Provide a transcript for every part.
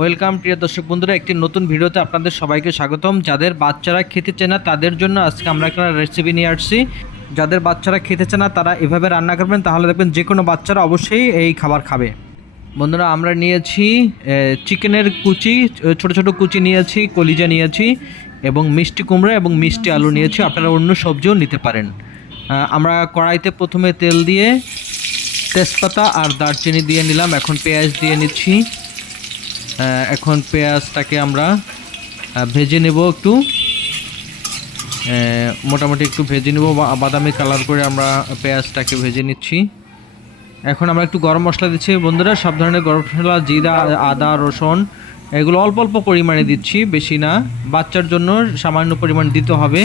Welcome প্রিয় দর্শক বন্ধুরা, একটি নতুন ভিডিওতে আপনাদের সবাইকে স্বাগতম। যাদের বাচ্চারা খেতে চায় না, তাদের জন্য আজকে আমরা একটা রেসিপি নিয়ে আসছি। যাদের বাচ্চারা খেতে চায় না, তারা এভাবে রান্না করবেন, তাহলে দেখবেন যে কোনো বাচ্চারা অবশ্যই এই খাবার খাবে। বন্ধুরা, আমরা নিয়েছি চিকেনের কুচি ছোট ছোট কুচি নিয়েছি, কলিজা নিয়েছি, এবং মিষ্টি কুমড়া এবং মিষ্টি আলু নিয়েছি। আপনারা অন্য সবজিও নিতে পারেন। আমরা কড়াইতে প্রথমে তেল দিয়ে তেজপাতা আর দারচিনি দিয়ে নিলাম। এখন পেঁয়াজ দিয়ে নিচ্ছি। এখন পেঁয়াজটাকে আমরা ভেজে নেব একটু। মোটামুটি একটু ভেজে নেব বাদামি কালার করে আমরা পেঁয়াজটাকে ভেজে নিচ্ছি। এখন আমরা একটু গরম মশলা দিচ্ছি। বন্ধুরা, সব ধরনের গরম মশলা, জিরা, আদা, রসুন, এগুলো অল্প অল্প পরিমাণে দিচ্ছি, বেশি না। বাচ্চার জন্য সামান্য পরিমাণ দিতে হবে।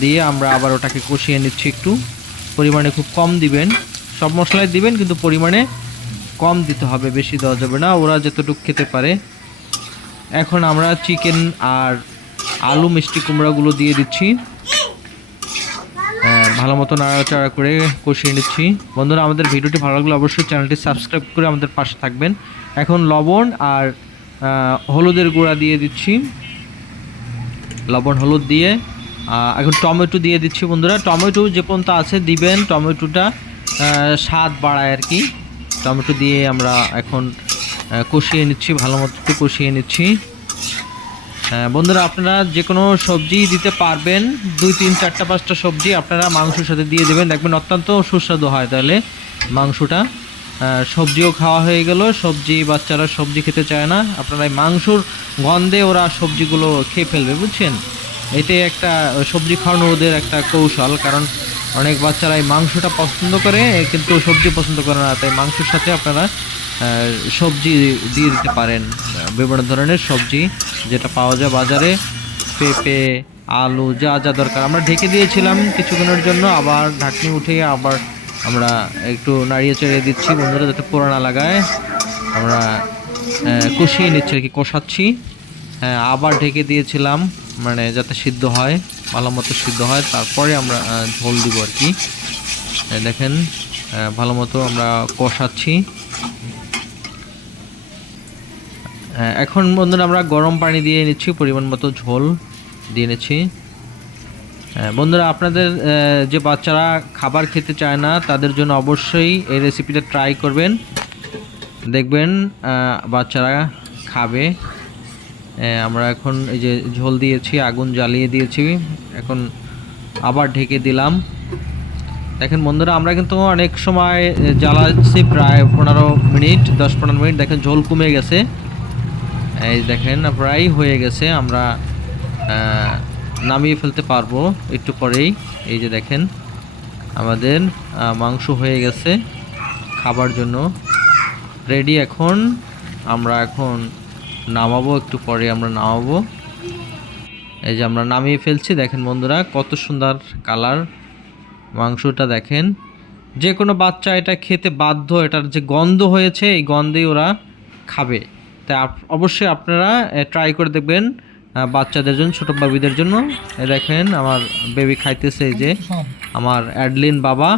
দিয়ে আমরা আবার ওটাকে কষিয়ে নিচ্ছি একটু। পরিমাণে খুব কম দিবেন। সব মশলাই দিবেন, কিন্তু পরিমাণে কম দিতে হবে, বেশি দেওয়া যাবে না। ওরা যতটুকু খেতে পারে। এখন আমরা চিকেন আর আলু মিষ্টি কুমড়াগুলো দিয়ে দিচ্ছি। ভালো মতো নাড়াচাড়া করে কষিয়ে নিচ্ছি। বন্ধুরা, আমাদের ভিডিওটি ভালো লাগলে অবশ্যই চ্যানেলটি সাবস্ক্রাইব করে আমাদের পাশে থাকবেন। এখন লবণ আর হলুদের গুঁড়া দিয়ে দিচ্ছি। লবণ, হলুদ দিয়ে এখন টমেটো দিয়ে দিচ্ছি বন্ধুরা। টমেটো যে পর্যন্ত আছে দিবেন, টমেটোটা স্বাদ বাড়ায় আর কি। টমেটো দিয়ে আমরা এখন কষিয়ে নিচ্ছি ভালো মতো কষিয়ে নিচ্ছি। হ্যাঁ, বন্ধুরা আপনারা যে কোনো সবজি দিতে পারবেন। দুই তিন চারটা পাঁচটা সবজি আপনারা মাংসের সাথে দিয়ে দেবেন। দেখবেন অত্যন্ত সুস্বাদু হয় তাহলে মাংসটা। সবজিও খাওয়া হয়ে গেল। সবজি বাচ্চারা সবজি খেতে চায় না। আপনারা এই মাংসর গন্ধে ওরা সবজিগুলো খেয়ে ফেলবে বুঝছেন? এতে একটা সবজি খাওয়ানো ওদের একটা কৌশল কারণ অনেক বাচ্চারা এই মাংসটা পছন্দ করে, কিন্তু সবজি পছন্দ করে না। তাই মাংসের সাথে আপনারা সবজি দিয়ে দিতে পারেন। বিভিন্ন ধরনের সবজি যেটা পাওয়া যায় বাজারে। পেঁপে, আলু, যা যা দরকার। আমরা ঢেকে দিয়েছিলাম কিছুক্ষণের জন্য, আবার ঢাকনি উঠে আবার আমরা একটু নাড়িয়ে চাড়িয়ে দিচ্ছি। বন্ধুরা, যাতে পোড়া লাগায়, আমরা কষিয়ে নিচ্ছি আর কি, কষাচ্ছি। হ্যাঁ আবার ঢেকে দিয়েছিলাম মানে যাতে সিদ্ধ হয়। ভালো মতো সিদ্ধ হয়, তারপরে আমরা ঝোল দিব আর কি। দেখেন ভালো মতো আমরা কষাচ্ছি। এখন বন্ধুরা আমরা গরম পানি দিয়ে নিচ্ছি, পরিমাণ মতো ঝোল দিয়ে নিচ্ছি। বন্ধুরা, আপনাদের যে বাচ্চারা খাবার খেতে চায় না, তাদের জন্য অবশ্যই এই রেসিপিটা ট্রাই করবেন। দেখবেন বাচ্চারা খাবে। আমরা এখন এই যে ঝোল দিয়েছি, আগুন জ্বালিয়ে দিয়েছি। এখন আবার ঢেকে দিলাম। দেখেন বন্ধুরা, আমরা কিন্তু অনেক সময় জ্বালাচ্ছি প্রায় পনেরো মিনিট, দশ পনেরো মিনিট। দেখেন ঝোল কমে গেছে। এই দেখেন, প্রায় হয়ে গেছে। আমরা নামিয়ে ফেলতে পারব একটু পরেই। এই যে দেখেন, আমাদের মাংস হয়ে গেছে খাবার জন্য। রেডি এখন? আমরা এখন নামাবো, একটু পরে আমরা নামাবো। এই যে আমরা নামিয়ে ফেলছি, দেখেন বন্ধুরা, কত সুন্দর কালার। মাংসটা দেখেন, যে কোনো বাচ্চা এটা খেতে বাধ্য, এটার যে গন্ধ হয়েছে, এই গন্ধেই ওরা খাবে। তাই অবশ্যই আপনারা ট্রাই করে দেখবেন বাচ্চাদের জন্য, ছোটো বাবিদের জন্য। দেখেন, আমার বেবি খাইতেছে এই যে, আমার অ্যাডলিন বাবা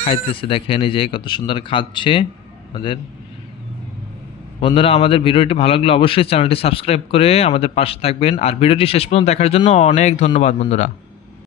খাইতেছে, দেখেন এই যে, কত সুন্দর খাচ্ছে আমাদের। বন্ধুরা, আমাদের ভিডিওটি ভালো লাগলে অবশ্যই চ্যানেলটি সাবস্ক্রাইব করে আমাদের পাশে থাকবেন। আর ভিডিওটি শেষ পর্যন্ত দেখার জন্য অনেক ধন্যবাদ বন্ধুরা।